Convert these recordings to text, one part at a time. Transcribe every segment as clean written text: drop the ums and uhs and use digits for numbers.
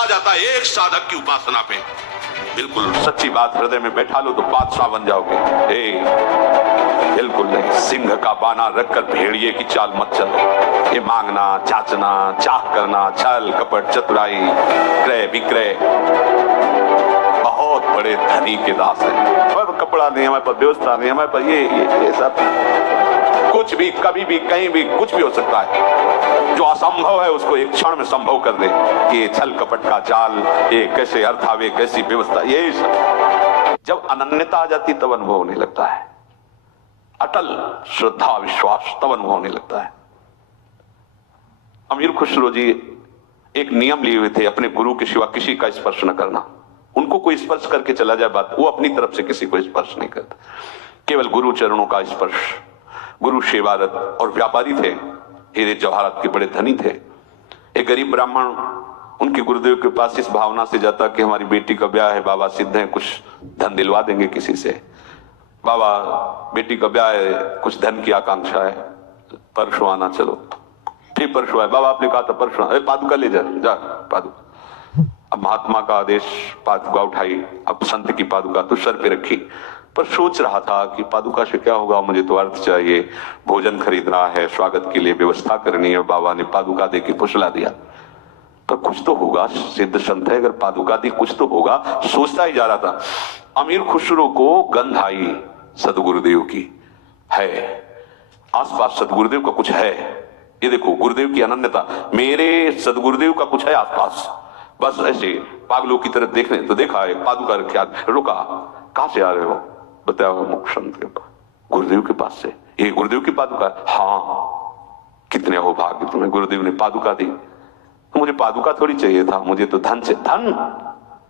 थर्रा जाता है एक साधक की उपासना पे। बिल्कुल सच्ची बात हृदय में बैठा लो तो बादशाह बन जाओगे। बिल्कुल नहीं, सिंह का बाना रखकर भेड़िए की चाल मत चलो। ये मांगना, जांचना, चाह करना, छल कपट, चतुराई, क्रय विक्रय बहुत बड़े धनी के दास है। और कपड़ा नहीं हमारे पास, व्यवस्था नहीं हमारे पास, ये सब कुछ भी कभी भी कहीं भी कुछ भी हो सकता है। जो असंभव है उसको एक क्षण में संभव कर दे। ये छल कपट का जाल, ये कैसे अर्थ आवे, कैसी व्यवस्था, ये जब अनन्यता आ जाती तब अनुभव होने लगता है। अटल श्रद्धा विश्वास तब अनुभव होने लगता है। अमीर खुसरो जी एक नियम लिए हुए थे, अपने गुरु के सिवा किसी का स्पर्श न करना। उनको कोई स्पर्श करके चला जाए बात, वो अपनी तरफ से किसी को स्पर्श नहीं करता, केवल गुरु चरणों का स्पर्श। गुरु सेवारत और व्यापारी थे, हीरे जवाहरात के बड़े धनी थे। एक गरीब ब्राह्मण उनके गुरुदेव के पास इस भावना से जाता कि हमारी बेटी का ब्याह है, बाबा सिद्ध हैं, कुछ धन दिलवा देंगे किसी से। बाबा बेटी का ब्याह है, कुछ धन की आकांक्षा है, परसों आना। चलो ठीक, परसों आए। बाबा आपने कहा था परसों, अरे पादुका ले जा पादुका। अब महात्मा का आदेश, पादुका उठाई। अब संत की पादुका तो सर पे रखी, पर सोच रहा था कि पादुका से क्या होगा, मुझे तो अर्थ चाहिए, भोजन खरीदना है, स्वागत के लिए व्यवस्था करनी है। बाबा ने पादुका दे के फुसला दिया, पर कुछ तो होगा, सिद्ध संत है, अगर पादुका दी कुछ तो होगा, सोचता ही जा रहा था। अमीर खुसरो को गंध आई सदगुरुदेव की, है आसपास सदगुरुदेव का कुछ है। ये देखो गुरुदेव की अनन्यता, मेरे सदगुरुदेव का कुछ है आसपास। बस ऐसे पागलों की तरफ देखने तो देखा है पादुका रखा, रुका, कहां से आ रहे हो? बताया मुख्य संत के पास, गुरुदेव के पास से। ये गुरुदेव की पादुका? हाँ। कितने हो भाग्य तुम्हें, गुरुदेव ने पादुका दी। तो मुझे पादुका थोड़ी चाहिए था, मुझे तो धन से धन।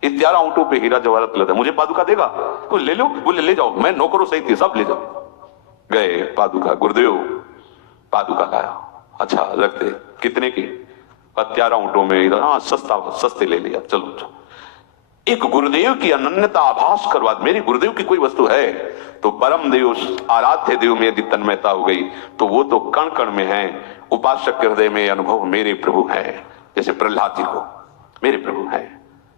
इस 11 ऊंटों पे हीरा जवाहरात लगा, मुझे पादुका देगा? तो ले लो, बोले ले जाओ, मैं नौकरों सही थी, सब ले जाओ। गए पादुका, गुरुदेव पादुका लाया। अच्छा रखते, कितने की? 11 ऊंटों में। हाँ सस्ता, सस्ते ले लिया, चलो। एक गुरुदेव की अनन्यता आभास करवा, मेरे गुरुदेव की कोई वस्तु है तो परम देव, आराध्य देव में यदि तन्मयता हो गई तो वो तो कण कण में है। उपासक के हृदय में अनुभव मेरे प्रभु है, जैसे प्रहलाद जी को मेरे प्रभु है,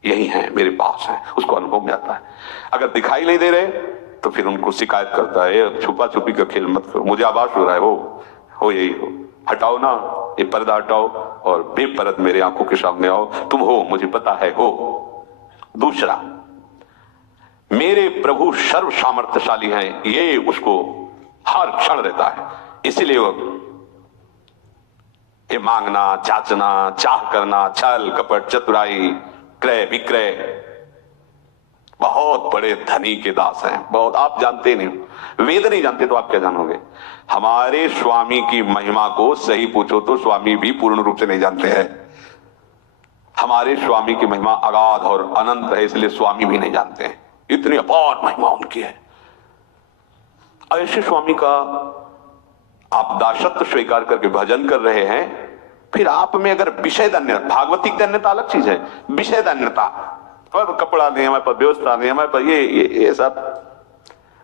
यही है, मेरे पास है, उसको अनुभव में आता है। अगर दिखाई नहीं दे रहे तो फिर उनको शिकायत करता है, छुपा छुपी का खेल मत करो, मुझे आभास हो रहा है, हो यही हो, हटाओ ना ये पर्दा, हटाओ और बेपरद मेरे आंखों के सामने आओ, तुम हो, मुझे पता है हो। दूसरा, मेरे प्रभु सर्व सामर्थ्यशाली हैं, ये उसको हर क्षण रहता है। इसीलिए वो ये मांगना, जांचना, चाह करना, छल कपट, चतुराई, क्रय विक्रय बहुत बड़े धनी के दास हैं। बहुत, आप जानते नहीं, वेद नहीं जानते तो आप क्या जानोगे? हमारे स्वामी की महिमा को सही पूछो तो स्वामी भी पूर्ण रूप से नहीं जानते हैं। हमारे स्वामी की महिमा अगाध और अनंत है, इसलिए स्वामी भी नहीं जानते हैं, इतनी अपार महिमा उनकी है। ऐसे स्वामी का आप दासत्व स्वीकार करके भजन कर रहे हैं, फिर आप में अगर विषय धन्यता, भागवतिक धन्यता अलग चीज है, विषय धन्यता, और कपड़ा नहीं हमारे पास, व्यवस्था नहीं हमारे पास, ये सब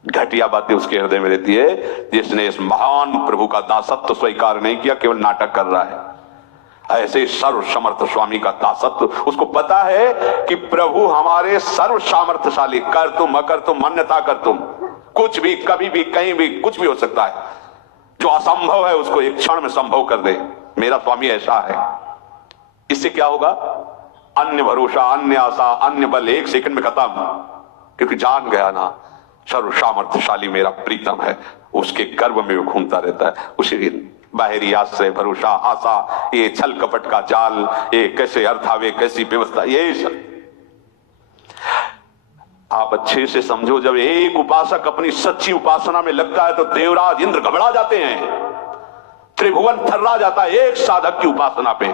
घटिया बातें उसके हृदय में रहती है, जिसने इस महान प्रभु का दासत्व स्वीकार नहीं किया, केवल नाटक कर रहा है। ऐसे सर्व समर्थ स्वामी का दासत्व, उसको पता है कि प्रभु हमारे सर्व सामर्थ्यशाली, कर तुम अकर तुम मान्यता कर तुम, कुछ भी कभी भी कहीं भी कुछ भी हो सकता है। जो असंभव है उसको एक क्षण में संभव कर दे, मेरा स्वामी ऐसा है। इससे क्या होगा? अन्य भरोसा, अन्य आशा, अन्य बल एक सेकंड में खत्म, क्योंकि जान गया ना सर्व सामर्थ्यशाली मेरा प्रीतम है, उसके गर्भ में वो घूमता रहता है। उसी दिन बाहरी आश्रय, भरोसा, आशा, ये छल कपट का जाल, ये कैसे अर्थ आवे, कैसी व्यवस्था, ये सब आप अच्छे से समझो। जब एक उपासक अपनी सच्ची उपासना में लगता है तो देवराज इंद्र घबरा जाते हैं, त्रिभुवन थर्रा जाता है एक साधक की उपासना पे।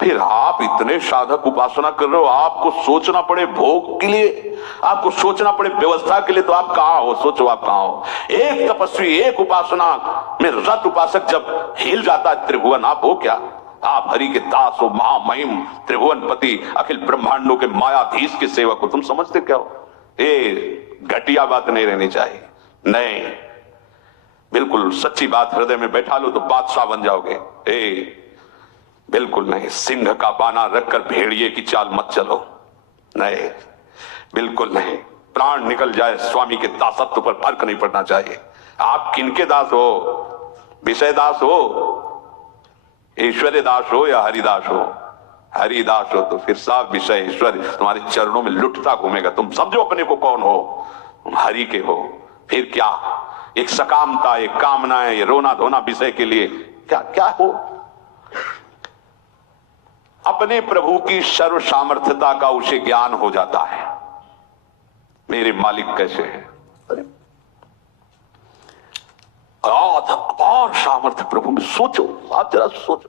फिर आप इतने साधक उपासना कर रहे हो, आपको सोचना पड़े भोग के लिए, आपको सोचना पड़े व्यवस्था के लिए, तो आप कहां हो? सोचो आप कहां हो? एक तपस्वी, एक उपासना में रत उपासक जब हिल जाता है त्रिभुवन, आप हो क्या? आप हरि के दास हो, महामहिम त्रिभुवनपति, अखिल ब्रह्मांडों के मायाधीश के सेवक हो, तुम समझते क्या हो? ये घटिया बात नहीं रहनी चाहिए। नहीं, बिल्कुल सच्ची बात हृदय में बैठा लो तो बादशाह बन जाओगे। बिल्कुल नहीं। सिंह का बाना रखकर भेड़िए की चाल मत चलो, नहीं, बिल्कुल नहीं। प्राण निकल जाए, स्वामी के दासत्व पर फर्क नहीं पड़ना चाहिए। आप किनके दास हो, विषय दास हो, ईश्वरी दास हो या हरिदास हो? हरिदास हो तो फिर साफ विषय ईश्वर तुम्हारे चरणों में लुटता घूमेगा। तुम समझो अपने को कौन हो, तुम हरि के हो। फिर क्या एक सकामता, एक कामना, ये रोना धोना विषय के लिए क्या क्या हो? अपने प्रभु की सर्व सामर्थ्यता का उसे ज्ञान हो जाता है, मेरे मालिक कैसे है। अरे अपार सामर्थ्य प्रभु में, सोचो, आप जरा सोचो।